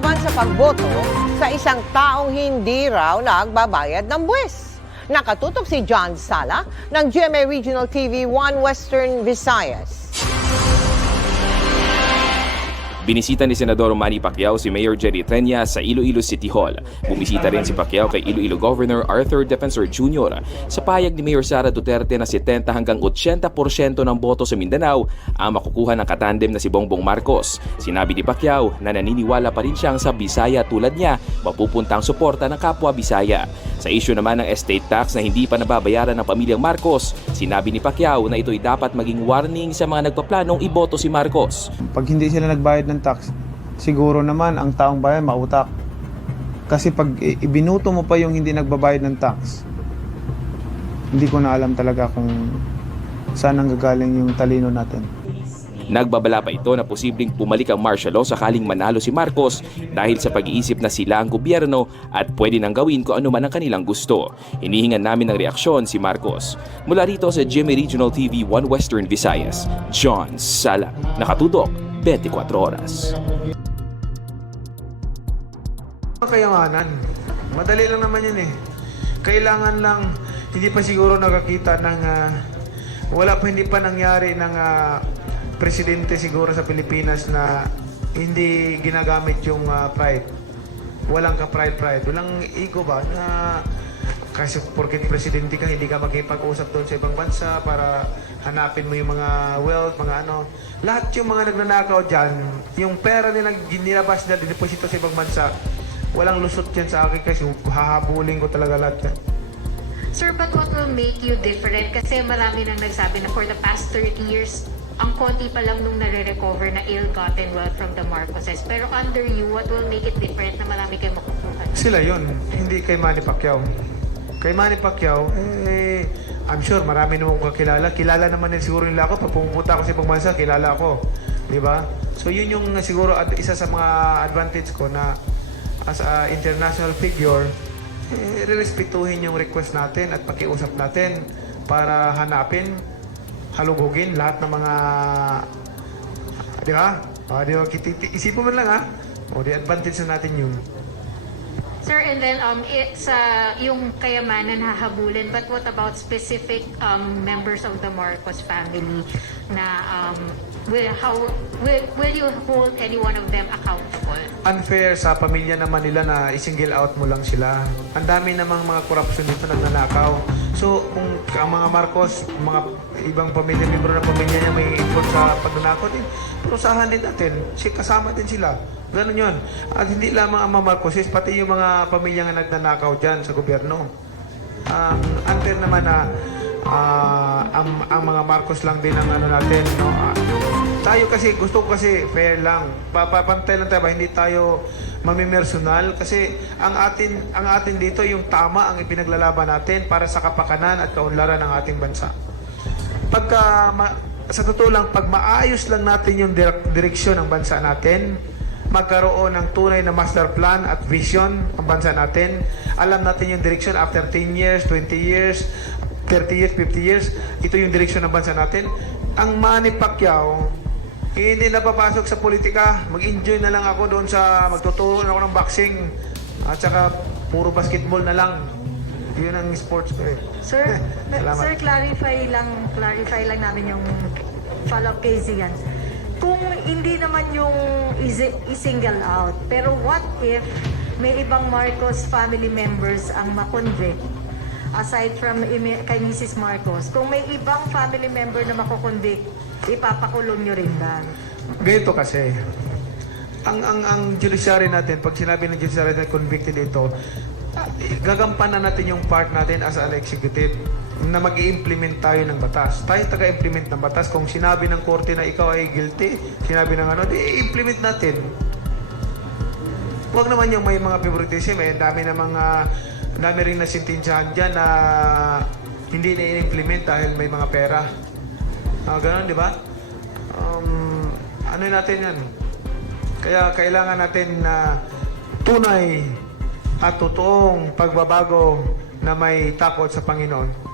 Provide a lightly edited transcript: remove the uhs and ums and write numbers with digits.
laban sa pagboto sa isang taong hindi raw nagbabayad ng buwis. Nakatutok si John Sala ng GMA Regional TV 1 Western Visayas. Binisita ni Senador Manny Pacquiao si Mayor Jerry Tenya sa Iloilo City Hall. Bumisita rin si Pacquiao kay Iloilo Governor Arthur Defensor Jr. Sa payag ni Mayor Sara Duterte na 70 hanggang 80% ng boto sa Mindanao ang makukuha ng katandem na si Bongbong Marcos. Sinabi ni Pacquiao na naniniwala pa rin siyang sa Bisaya tulad niya mapupunta ang suporta ng kapwa Bisaya. Sa issue naman ng estate tax na hindi pa nababayaran ng pamilyang Marcos, sinabi ni Pacquiao na ito'y dapat maging warning sa mga nagpaplanong iboto si Marcos. Pag hindi sila nagbayad ng tax, siguro naman ang taong bayan mautak. Kasi pag ibinuto mo pa yung hindi nagbabayad ng tax, hindi ko na alam talaga kung saan ang gagaling yung talino natin. Nagbabala pa ito na posibleng pumalik ang martial law sakaling manalo si Marcos dahil sa pag-iisip na sila ang gobyerno at pwede nang gawin kung ano man ang kanilang gusto. Hinihingan namin ng reaksyon si Marcos. Mula rito sa GMA Regional TV 1 Western Visayas, John Sala. Nakatutok, 24 oras. Kayamanan, madali lang naman yun eh. Kailangan lang, hindi pa siguro nakakita ng, hindi pa nangyari ng presidente siguro sa Pilipinas na hindi ginagamit yung pride. Walang ka-pride. Walang ego ba na kasi porket presidente ka, hindi ka makipag-usap doon sa ibang bansa para hanapin mo yung mga wealth, mga ano. Lahat yung mga nagnanakaw dyan, yung pera nila ginilabas na dineposito sa ibang bansa, walang lusot yan sa akin kasi hahabulin ko talaga lahat yan. Sir, but what will make you different? Kasi marami nang nagsabi na for the past 30 years, ang konti pa lang nung nare-recover na ill-gotten wealth from the Marcoses. Pero under you, what will make it different na marami kayo makukuha? Sila yun, hindi kay Manny Pacquiao. Kay Manny Pacquiao, I'm sure marami naman kong kakilala. Kilala naman din siguro nila ako. Pag pumunta ako sa ibang bansa, kilala ako. Di ba? So yun yung siguro isa sa mga advantage ko na as a international figure, rerespetuhin yung request natin at pakiusap natin para hanapin, halugugin lahat ng mga, di ba? Di ba? Isipin mo lang ha. O, di advantage na natin yun. Sir, and then sa yung kayamanan hahabulin, but what about specific members of the Marcos family na will you hold any one of them accountable? Unfair sa pamilya naman nila na i-single out mo lang sila. Ang dami namang mga korupsyon dito nagnanakaw. So, kung ang mga Marcos, mga ibang pamilya, membro ng pamilya niya may input sa pagnanakaw din, perusahan din natin. Kasama din sila. Ganun yun. At hindi lamang ang mga Marcoses, pati yung mga pamilya nga nagnanakaw dyan sa gobyerno. Unfair naman na ang mga Marcos lang din ang ano natin. No? Tayo kasi, gusto ko kasi fair lang. Papantay lang tayo ba? Hindi tayo mamimersonal. Kasi ang atin dito, yung tama ang ipinaglalaban natin para sa kapakanan at kaunlaran ng ating bansa. Sa totoo lang, pag maayos lang natin yung direksyon ng bansa natin, magkaroon ng tunay na master plan at vision ang bansa natin. Alam natin yung direction after 10 years, 20 years, 30 years, 50 years. Ito yung direction ng bansa natin. Ang Manny Pacquiao, hindi na papasok sa politika. Mag-enjoy na lang ako doon sa magtuturo na ako ng boxing. At saka puro basketball na lang. Yun ang sports ko eh. Sir, sir, clarify lang namin yung follow-up case yan. Kung hindi naman yung i-single out, pero what if may ibang Marcos family members ang makonvict aside from kay Mrs. Marcos? Kung may ibang family member na makokonvict, ipapakulong nyo rin ba? Ganito kasi, ang judiciary natin, pag sinabi ng judiciary na convicted ito, gagampanan natin yung part natin as an executive na mag-i-implement tayo ng batas. Tayo taga-implement ng batas. Kung sinabi ng korte na ikaw ay guilty, sinabi ng ano, i-implement natin. Huwag naman yung may mga favoritism eh. Dami rin nasintensyahan dyan na hindi na i-implement dahil may mga pera. Ganon, di ba? Ano natin yan? Kaya kailangan natin na tunay at totoong pagbabago na may takot sa Panginoon.